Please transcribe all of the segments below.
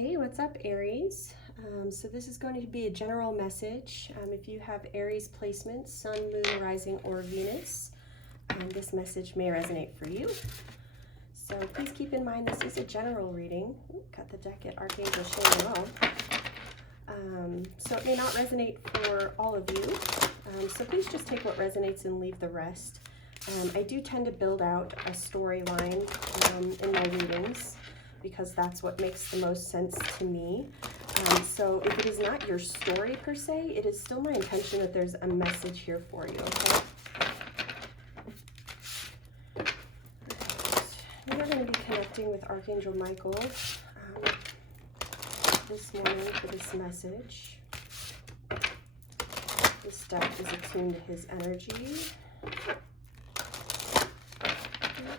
Hey, what's up, Aries? So this is going to be a general message. If you have Aries placements, Sun, Moon, Rising, or Venus, this message may resonate for you. So please keep in mind this is a general reading. Ooh, got the deck at Archangel Ragel. So it may not resonate for all of you. So please just take what resonates and leave the rest. I do tend to build out a storyline in my readings, because that's what makes the most sense to me. So if it is not your story per se, it is still my intention that there's a message here for you, okay? We are going to be connecting with Archangel Michael this morning for this message. This deck is attuned to his energy.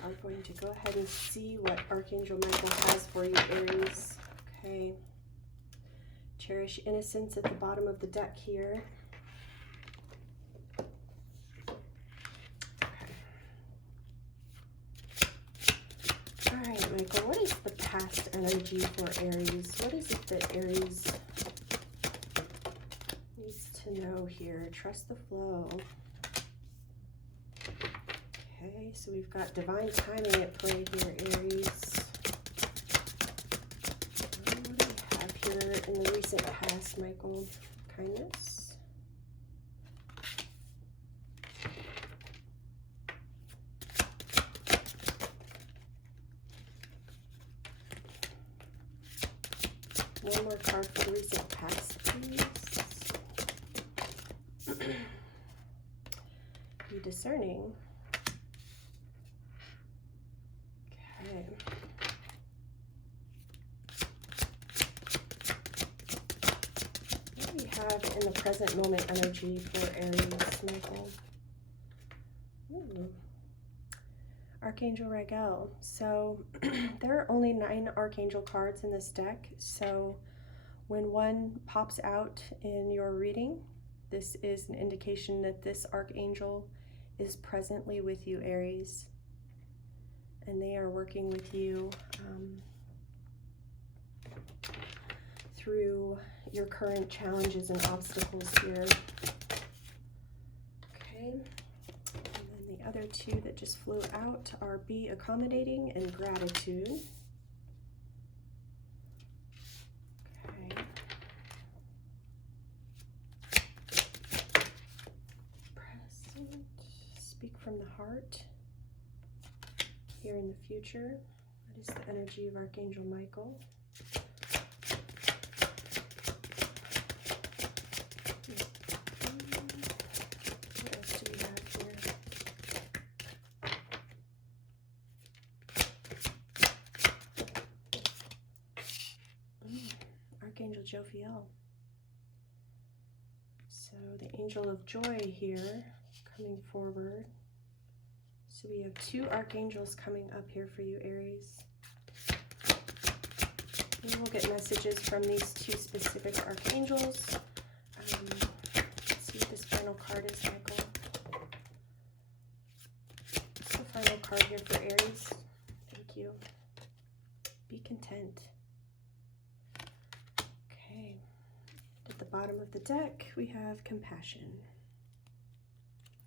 I'm going to go ahead and see what Archangel Michael has for you, Aries. Okay. Cherish innocence at the bottom of the deck here. Okay. All right, Michael, what is the past energy for Aries? What is it that Aries needs to know here? Trust the flow. Okay, so we've got divine timing at play here, Aries. What do we have here in the recent past, Michael? Kindness. One more card for the recent past, please. Be discerning. Okay. What do we have in the present moment energy for Aries, Michael? Ooh. Archangel Ragel. So there are only 9 Archangel cards in this deck. So when one pops out in your reading, this is an indication that this Archangel is presently with you, Aries. And they are working with you through your current challenges and obstacles here. Okay, and then the other 2 that just flew out are be accommodating and gratitude. Okay. Present, speak from the heart. Here in the future, that is the energy of Archangel Michael. What else do we have here? Archangel Jovio. So the angel of joy here coming forward. So we have 2 archangels coming up here for you, Aries. We will get messages from these 2 specific archangels. Let's see what this final card is, Michael. What's the final card here for Aries? Thank you. Be content. Okay. At the bottom of the deck, we have compassion.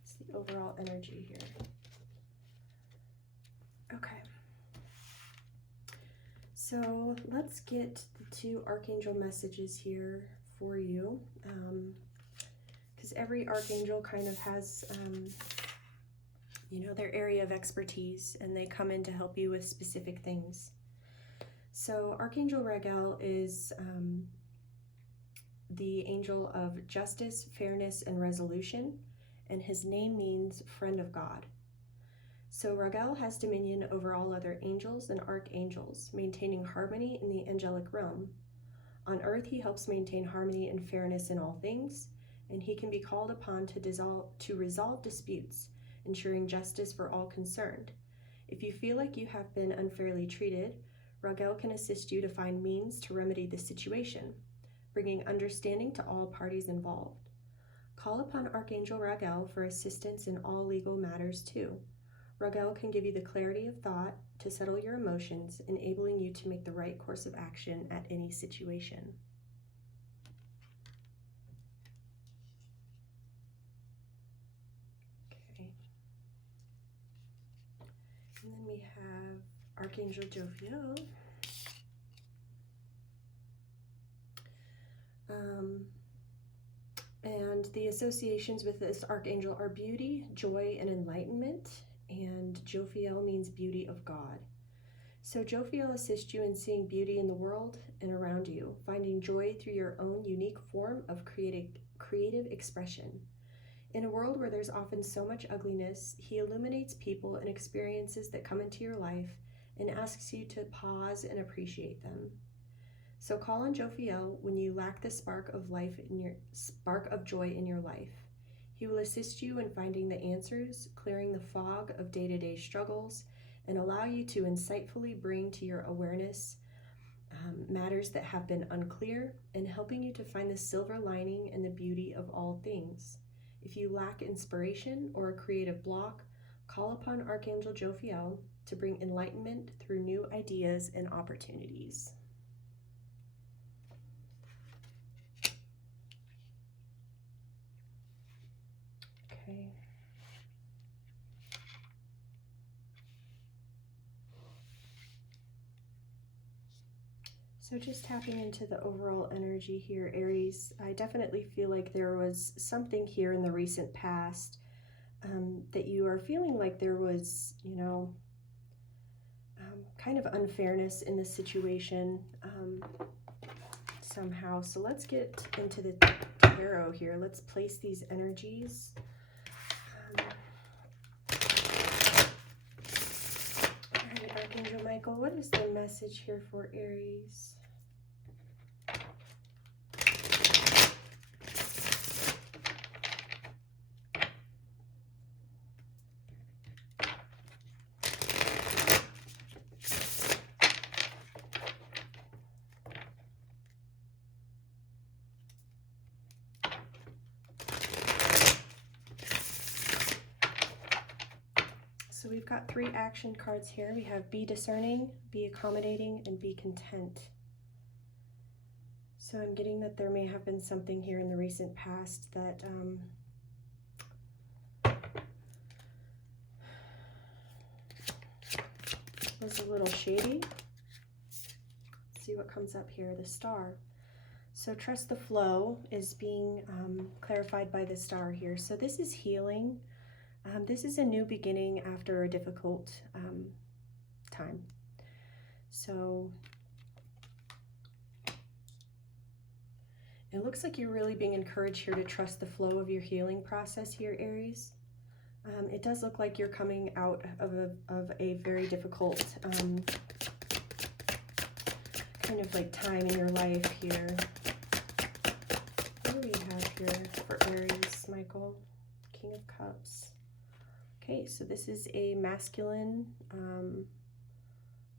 It's the overall energy here. Okay, so let's get the 2 Archangel messages here for you, because every Archangel kind of has, you know, their area of expertise, and they come in to help you with specific things. So Archangel Ragel is the angel of justice, fairness, and resolution, and his name means friend of God. So Ragel has dominion over all other angels and archangels, maintaining harmony in the angelic realm. On earth, he helps maintain harmony and fairness in all things, and he can be called upon to resolve disputes, ensuring justice for all concerned. If you feel like you have been unfairly treated, Ragel can assist you to find means to remedy the situation, bringing understanding to all parties involved. Call upon Archangel Ragel for assistance in all legal matters too. Ragel can give you the clarity of thought to settle your emotions, enabling you to make the right course of action at any situation. Okay. And then we have Archangel Jovio. And the associations with this archangel are beauty, joy, and enlightenment. And Jophiel means beauty of God. So Jophiel assists you in seeing beauty in the world and around you, finding joy through your own unique form of creative expression. In a world where there's often so much ugliness, he illuminates people and experiences that come into your life and asks you to pause and appreciate them. So call on Jophiel when you lack the spark of joy in your life. He will assist you in finding the answers, clearing the fog of day-to-day struggles, and allow you to insightfully bring to your awareness matters that have been unclear, and helping you to find the silver lining and the beauty of all things. If you lack inspiration or a creative block, call upon Archangel Jophiel to bring enlightenment through new ideas and opportunities. Okay. So just tapping into the overall energy here, Aries, I definitely feel like there was something here in the recent past that you are feeling like there was, kind of unfairness in the situation somehow. So let's get into the tarot here. Let's place these energies. All right, Archangel Michael, what is the message here for Aries? So we've got 3 action cards here. We have be discerning, be accommodating, and be content. So I'm getting that there may have been something here in the recent past that was a little shady. Let's see what comes up here, the star. So trust the flow is being clarified by the star here. So this is healing. This is a new beginning after a difficult time. So it looks like you're really being encouraged here to trust the flow of your healing process here, Aries. It does look like you're coming out of a very difficult kind of like time in your life here. What do we have here for Aries, Michael? King of Cups. Okay, so this is a masculine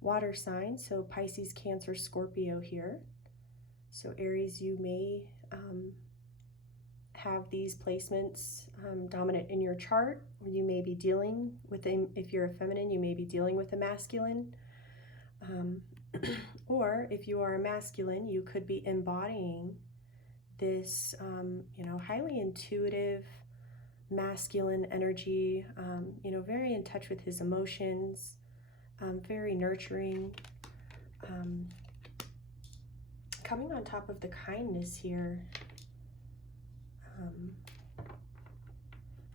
water sign, so Pisces, Cancer, Scorpio here. So Aries, you may have these placements dominant in your chart, or you may be dealing with if you're a feminine, you may be dealing with a masculine. Or if you are a masculine, you could be embodying this, highly intuitive, masculine energy, very in touch with his emotions, very nurturing, coming on top of the kindness here. I'm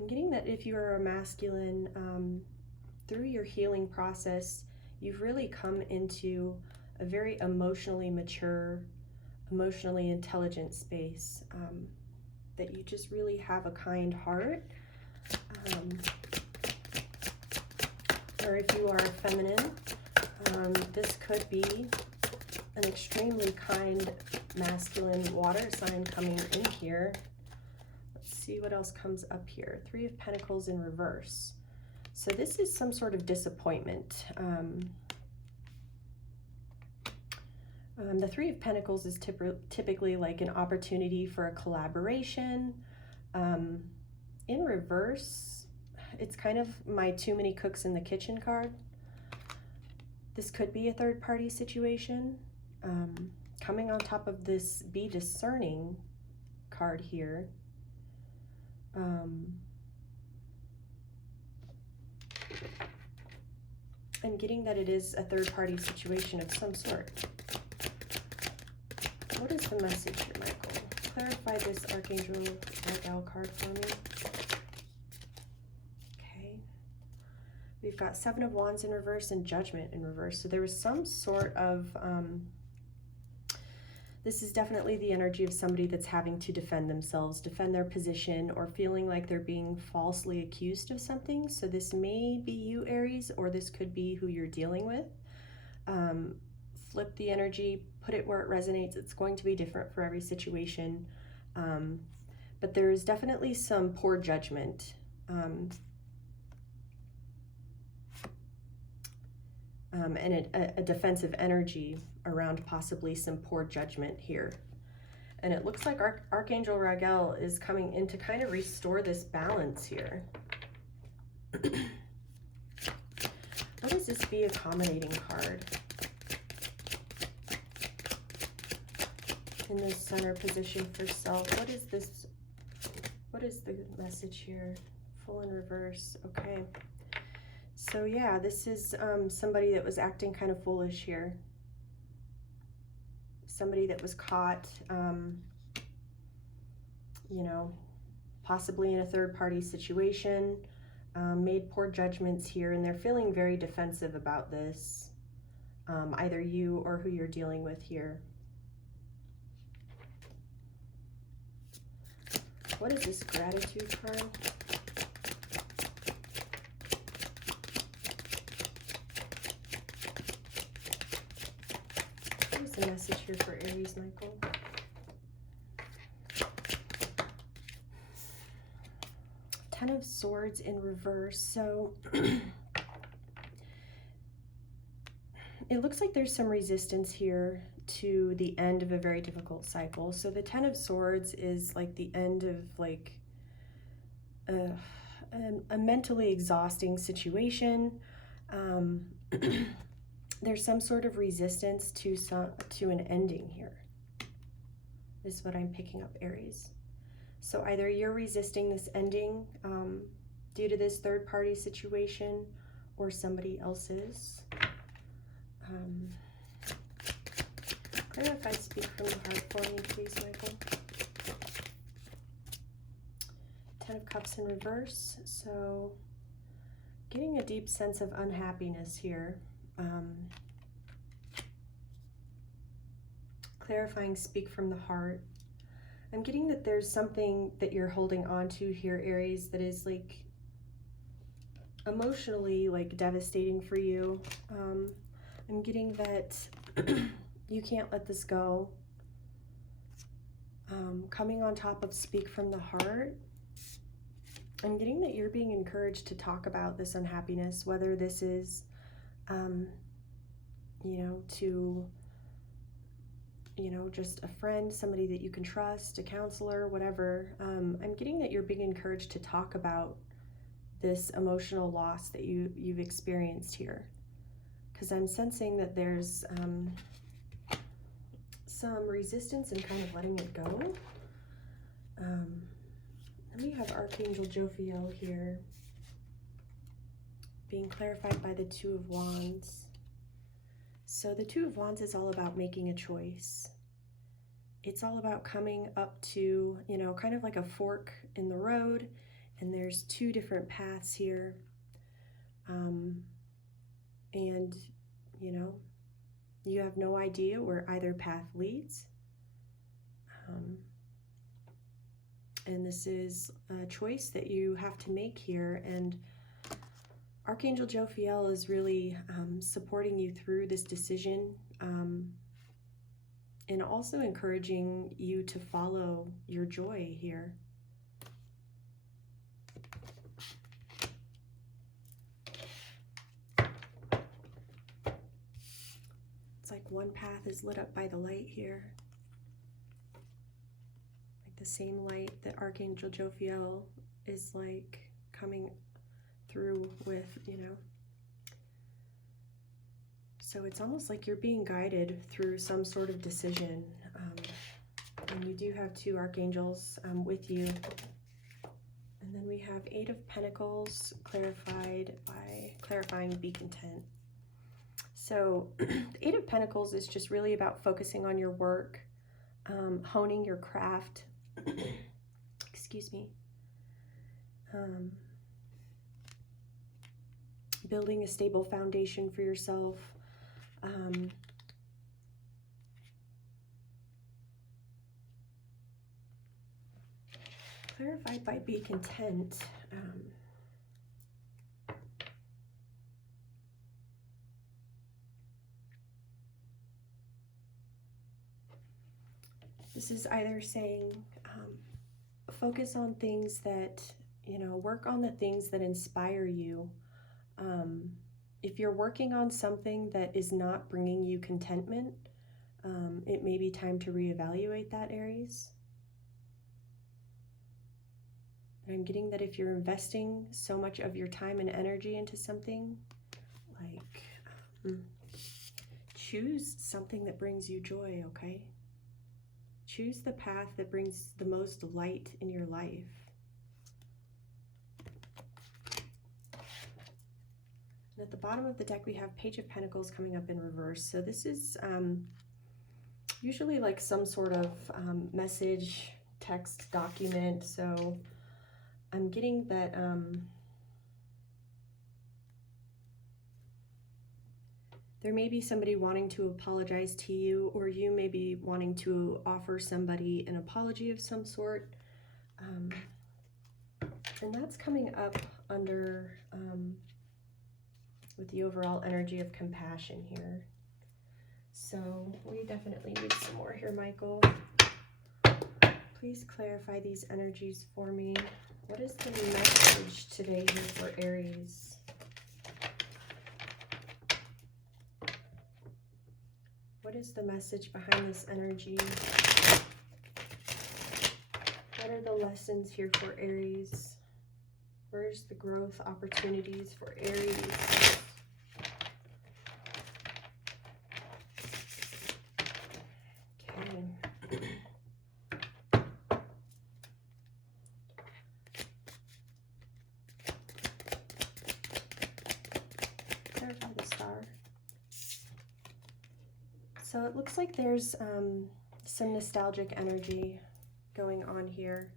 getting that if you are a masculine, through your healing process, you've really come into a very emotionally mature, emotionally intelligent space, that you just really have a kind heart. Or if you are a feminine, this could be an extremely kind masculine water sign coming in here. Let's see what else comes up here. 3 of Pentacles in reverse. So this is some sort of disappointment. The 3 of Pentacles is typically like an opportunity for a collaboration. In reverse, it's kind of my too many cooks in the kitchen card. This could be a third-party situation. Coming on top of this Be Discerning card here. I'm getting that it is a third-party situation of some sort. What is the message here, Michael? Clarify this Archangel Ragel card for me. Okay. We've got Seven of Wands in reverse and Judgment in reverse. So there was some sort of... this is definitely the energy of somebody that's having to defend themselves, defend their position, or feeling like they're being falsely accused of something. So this may be you, Aries, or this could be who you're dealing with. Flip the energy, put it where it resonates. It's going to be different for every situation. But there's definitely some poor judgment. And a defensive energy around possibly some poor judgment here. And it looks like Archangel Ragel is coming in to kind of restore this balance here. What is this Be Accommodating card? In this center position for self. What is this? What is the message here? Full in reverse. Okay. So yeah, this is somebody that was acting kind of foolish here. Somebody that was caught, you know, possibly in a third-party situation, made poor judgments here, and they're feeling very defensive about this, either you or who you're dealing with here. What is this Gratitude card? What is the message here for Aries, Michael? Ten of Swords in reverse. So it looks like there's some resistance here to the end of a very difficult cycle. So the Ten of Swords is like the end of like a mentally exhausting situation. There's some sort of resistance to an ending here. This is what I'm picking up, Aries. So either you're resisting this ending due to this third-party situation, or somebody else is. Clarify, speak from the heart for me, please, Michael. Ten of Cups in reverse. So getting a deep sense of unhappiness here. Clarifying, speak from the heart. I'm getting that there's something that you're holding on to here, Aries, that is like emotionally like devastating for you. I'm getting that you can't let this go. Coming on top of speak from the heart, I'm getting that you're being encouraged to talk about this unhappiness, whether this is, you know, to, you know, just a friend, somebody that you can trust, a counselor, whatever. I'm getting that you're being encouraged to talk about this emotional loss that you've experienced here. Because I'm sensing that there's some resistance in kind of letting it go. Then we have Archangel Jovio here, being clarified by the Two of Wands. So the Two of Wands is all about making a choice. It's all about coming up to, you know, kind of like a fork in the road, and there's two different paths here. And, you know, you have no idea where either path leads. And this is a choice that you have to make here. And Archangel Jovio is really supporting you through this decision, and also encouraging you to follow your joy here. It's like one path is lit up by the light here. Like the same light that Archangel Jovio is like coming through with, you know. So it's almost like you're being guided through some sort of decision. And you do have two archangels with you. And then we have Eight of Pentacles clarified by clarifying be content. So the Eight of Pentacles is just really about focusing on your work, honing your craft, excuse me, building a stable foundation for yourself. Clarified by be content. This is either saying focus on things that, you know, work on the things that inspire you. If you're working on something that is not bringing you contentment, it may be time to reevaluate that, Aries. But I'm getting that if you're investing so much of your time and energy into something, like choose something that brings you joy, okay? Choose the path that brings the most light in your life. And at the bottom of the deck, we have Page of Pentacles coming up in reverse. So this is usually like some sort of message, text, document. So I'm getting that there may be somebody wanting to apologize to you, or you may be wanting to offer somebody an apology of some sort. And that's coming up under, with the overall energy of compassion here. So we definitely need some more here, Michael. Please clarify these energies for me. What is the message today here for Aries? What is the message behind this energy? What are the lessons here for Aries? Where's the growth opportunities for Aries? Okay. Clarify the star. So it looks like there's some nostalgic energy going on here.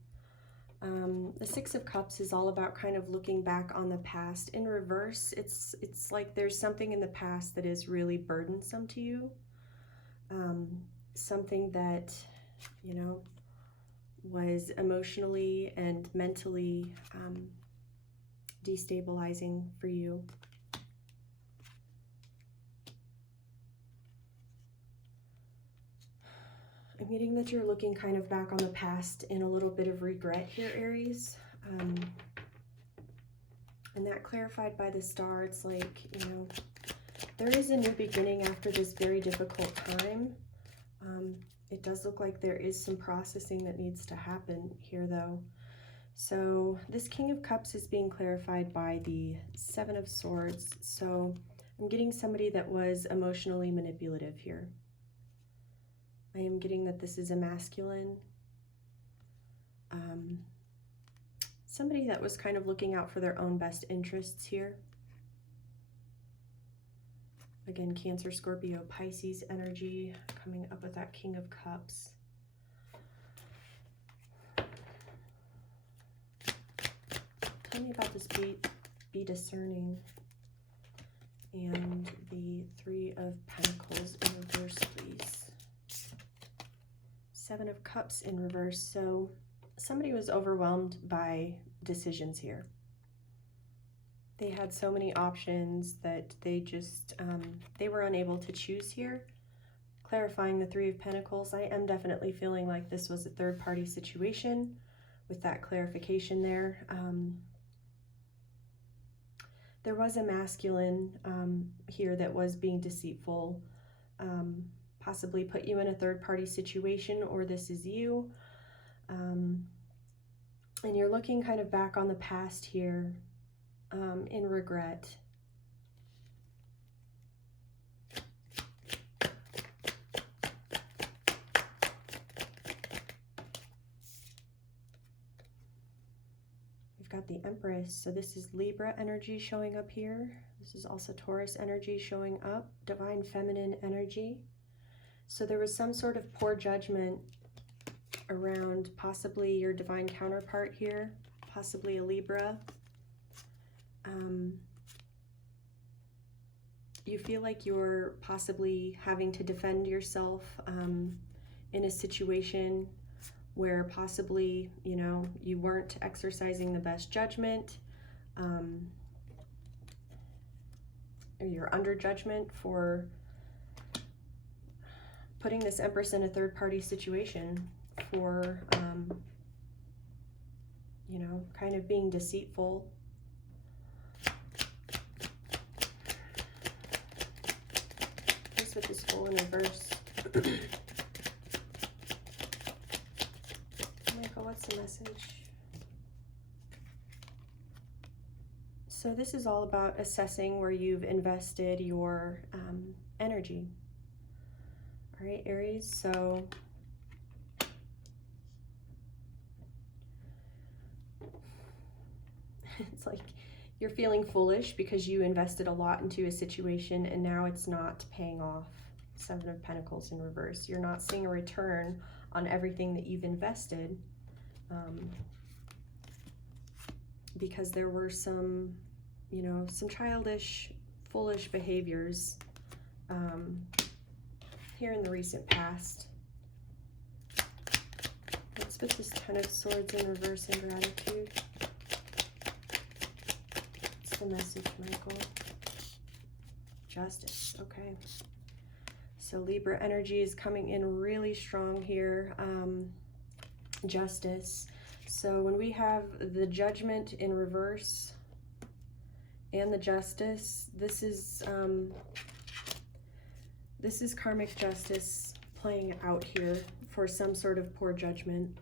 The Six of Cups is all about kind of looking back on the past. In reverse, it's like there's something in the past that is really burdensome to you. Something that, you know, was emotionally and mentally destabilizing for you. I'm getting that you're looking kind of back on the past in a little bit of regret here, Aries. And that clarified by the star, it's like, you know, there is a new beginning after this very difficult time. It does look like there is some processing that needs to happen here, though. So this King of Cups is being clarified by the Seven of Swords. So I'm getting somebody that was emotionally manipulative here. I am getting that this is a masculine. Somebody that was kind of looking out for their own best interests here. Again, Cancer, Scorpio, Pisces energy coming up with that King of Cups. Tell me about this be discerning. And the Three of Pentacles in reverse, please. Seven of Cups in reverse. So somebody was overwhelmed by decisions here. They had so many options that they just, they were unable to choose here. Clarifying the Three of Pentacles, I am definitely feeling like this was a third-party situation with that clarification there. There was a masculine here that was being deceitful, possibly put you in a third-party situation, or this is you. And you're looking kind of back on the past here. In regret. the Empress. So this is Libra energy showing up here. This is also Taurus energy showing up, divine feminine energy. So there was some sort of poor judgment around possibly your divine counterpart here, possibly a Libra. You feel like you're possibly having to defend yourself in a situation where possibly, you know, you weren't exercising the best judgment, or you're under judgment for putting this Empress in a third-party situation, for, you know, kind of being deceitful. This with this Fool in reverse. Michael, what's the message? So this is all about assessing where you've invested your energy. All right, Aries, so it's like you're feeling foolish because you invested a lot into a situation and now it's not paying off. Seven of Pentacles in reverse. You're not seeing a return on everything that you've invested because there were some, you know, some childish, foolish behaviors here in the recent past. Let's put this Ten of Swords in reverse in gratitude. What's the message, Michael? Justice, okay. So Libra energy is coming in really strong here. Justice. So when we have the Judgment in reverse and the Justice, this is karmic justice playing out here for some sort of poor judgment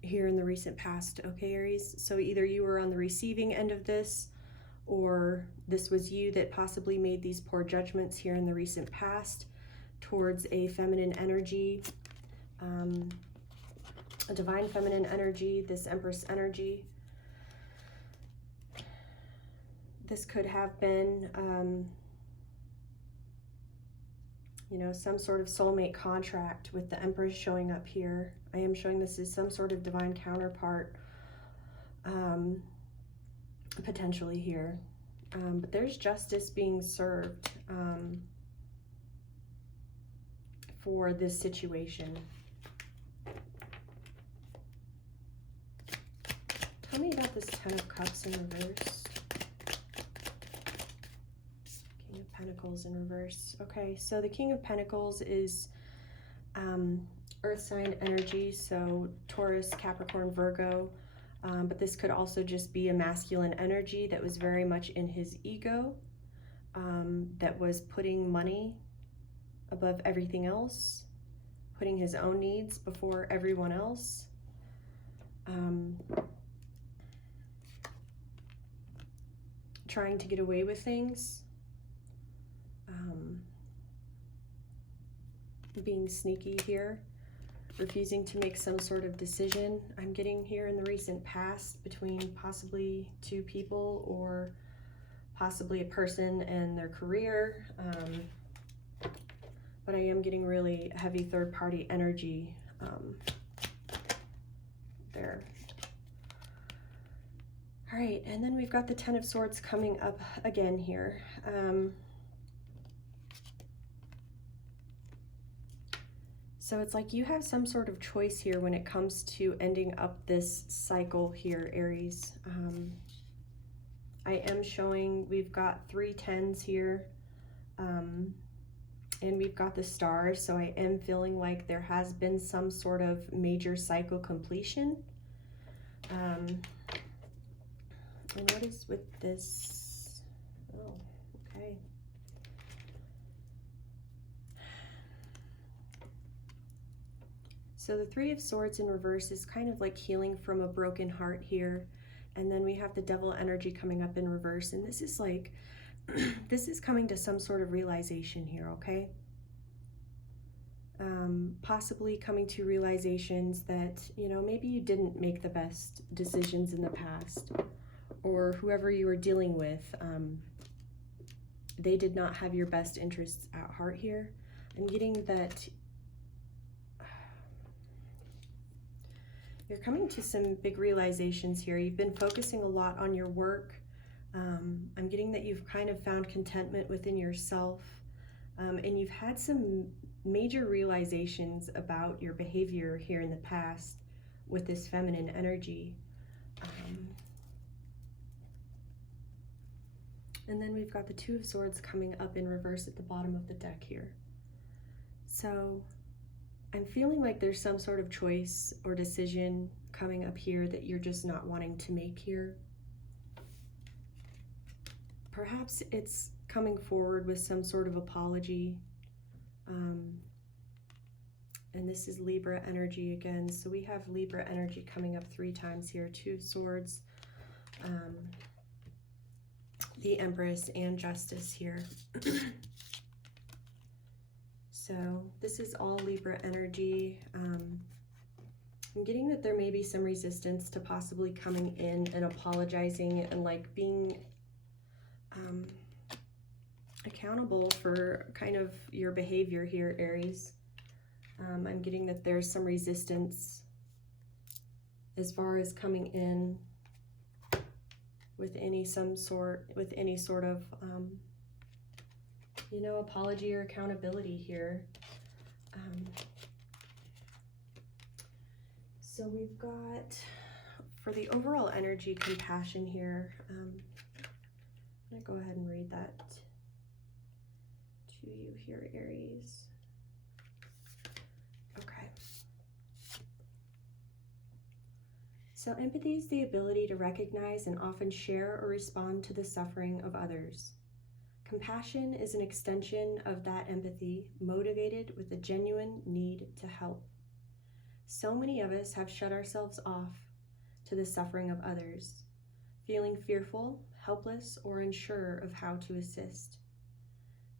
here in the recent past, okay, Aries? So either you were on the receiving end of this, or this was you that possibly made these poor judgments here in the recent past towards a feminine energy, a divine feminine energy, this Empress energy. This could have been, you know, some sort of soulmate contract with the Empress showing up here. I am showing this as some sort of divine counterpart, potentially here. But there's justice being served for this situation. Tell me about this Ten of Cups in reverse. King of Pentacles in reverse. Okay, so the King of Pentacles is earth sign energy, so Taurus, Capricorn, Virgo. But this could also just be a masculine energy that was very much in his ego, that was putting money above everything else, putting his own needs before everyone else. Trying to get away with things, being sneaky here, refusing to make some sort of decision. I'm getting here in the recent past between possibly two people or possibly a person and their career. But I am getting really heavy third-party energy there. All right, and then we've got the Ten of Swords coming up again here. So it's like you have some sort of choice here when it comes to ending up this cycle here, Aries. I am showing we've got 3 tens here, and we've got the stars, so I am feeling like there has been some sort of major cycle completion. And what is with this? Oh, okay. So the Three of Swords in reverse is kind of like healing from a broken heart here. And then we have the Devil energy coming up in reverse. And this is like, this is coming to some sort of realization here, okay? Possibly coming to realizations that, you know, maybe you didn't make the best decisions in the past. or whoever you are dealing with, they did not have your best interests at heart here. I'm getting that you're coming to some big realizations here. You've been focusing a lot on your work. I'm getting that you've kind of found contentment within yourself, and you've had some major realizations about your behavior here in the past with this feminine energy. And then we've got the Two of Swords coming up in reverse at the bottom of the deck here. So I'm feeling like there's some sort of choice or decision coming up here that you're just not wanting to make here. Perhaps it's coming forward with some sort of apology. And this is Libra energy again. So we have Libra energy coming up 3 times here. Two of Swords, the Empress, and Justice here. So this is all Libra energy. I'm getting that there may be some resistance to possibly coming in and apologizing and like being accountable for kind of your behavior here, Aries. I'm getting that there's some resistance as far as coming in with any sort of you know, apology or accountability here. So we've got, for the overall energy, compassion here. I'm gonna go ahead and read that to you here, Aries. Okay. So empathy is the ability to recognize and often share or respond to the suffering of others. Compassion is an extension of that empathy, motivated with a genuine need to help. So many of us have shut ourselves off to the suffering of others, feeling fearful, helpless, or unsure of how to assist.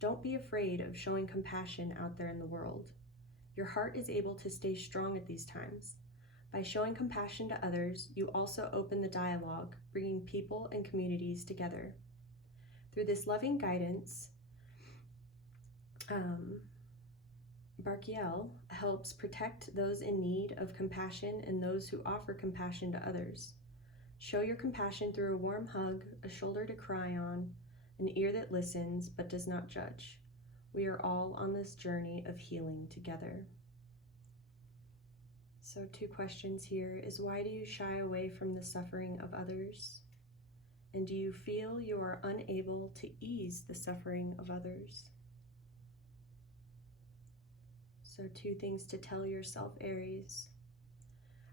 Don't be afraid of showing compassion out there in the world. Your heart is able to stay strong at these times. By showing compassion to others, you also open the dialogue, bringing people and communities together. Through this loving guidance, Barkiel helps protect those in need of compassion and those who offer compassion to others. Show your compassion through a warm hug, a shoulder to cry on, an ear that listens but does not judge. We are all on this journey of healing together. So 2 questions here is, why do you shy away from the suffering of others? And do you feel you are unable to ease the suffering of others? So 2 things to tell yourself, Aries.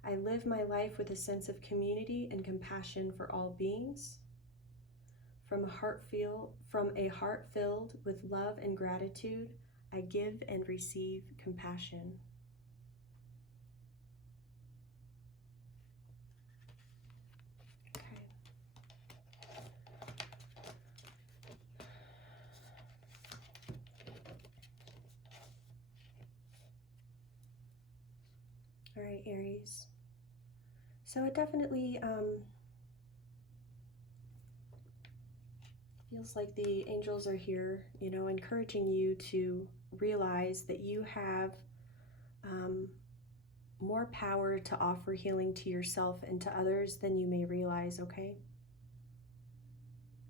I live my life with a sense of community and compassion for all beings. From a heart filled with love and gratitude, I give and receive compassion. All right, Aries. So it definitely feels like the angels are here, you know, encouraging you to realize that you have more power to offer healing to yourself and to others than you may realize, okay?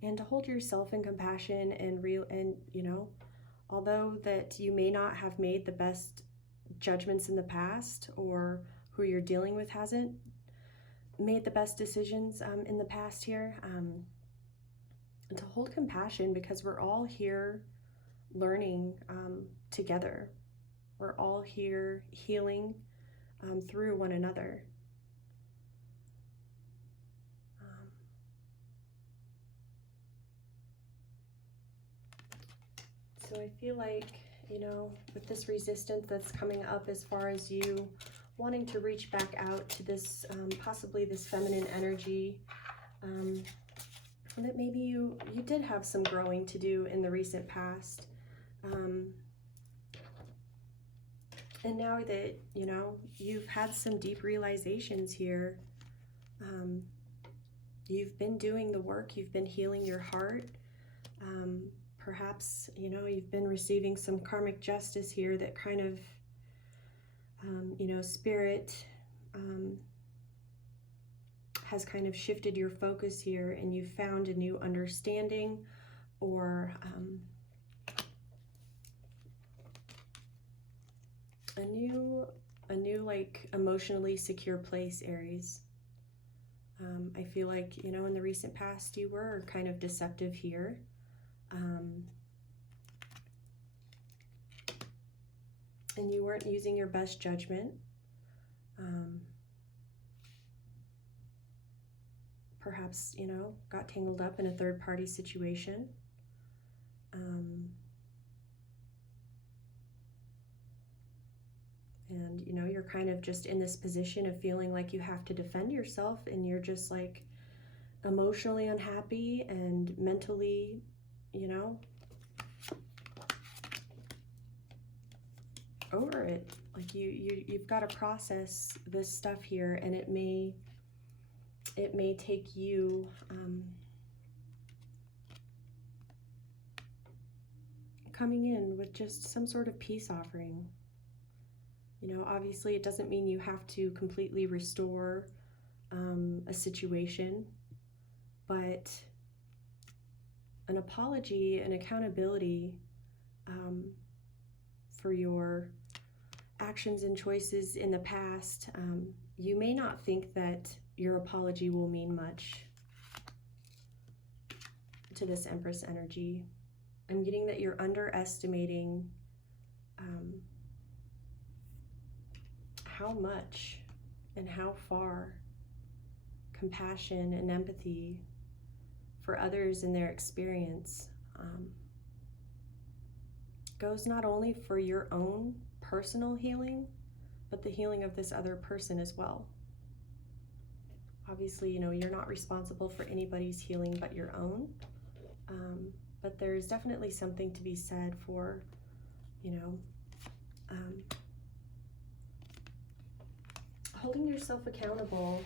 And to hold yourself in compassion and you know, although that you may not have made the best judgments in the past, or who you're dealing with hasn't made the best decisions in the past here, and to hold compassion, because we're all here learning together. We're all here healing through one another. So I feel like, you know, with this resistance that's coming up as far as you wanting to reach back out to this, possibly this feminine energy, that maybe you did have some growing to do in the recent past. And now that, you know, you've had some deep realizations here, You've been doing the work. You've been healing your heart. Perhaps, you know, you've been receiving some karmic justice here that kind of, you know, Spirit has kind of shifted your focus here, and you've found a new understanding, or a new like emotionally secure place, Aries. I feel like, you know, in the recent past you were kind of deceptive here. And you weren't using your best judgment. Perhaps, you know, got tangled up in a third-party situation. And, you know, you're kind of just in this position of feeling like you have to defend yourself, and you're just like emotionally unhappy and mentally, you know, over it. Like you've got to process this stuff here, and it may take you coming in with just some sort of peace offering. You know, obviously it doesn't mean you have to completely restore a situation, but an apology and accountability for your actions and choices in the past. You may not think that your apology will mean much to this Empress energy. I'm getting that you're underestimating how much and how far compassion and empathy for others and their experience goes not only for your own personal healing, but the healing of this other person as well. Obviously, you know, you're not responsible for anybody's healing but your own. But there's definitely something to be said for, you know, holding yourself accountable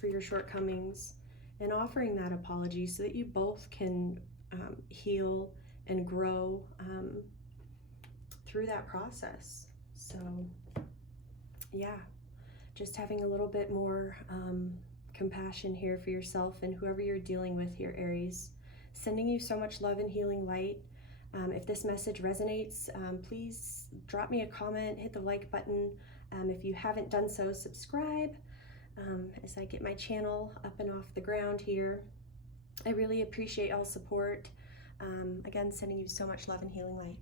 for your shortcomings and offering that apology so that you both can heal and grow through that process. So yeah, just having a little bit more compassion here for yourself and whoever you're dealing with here, Aries. Sending you so much love and healing light. If this message resonates, please drop me a comment, hit the like button. If you haven't done so, subscribe as I get my channel up and off the ground here. I really appreciate y'all's support. Again, sending you so much love and healing light.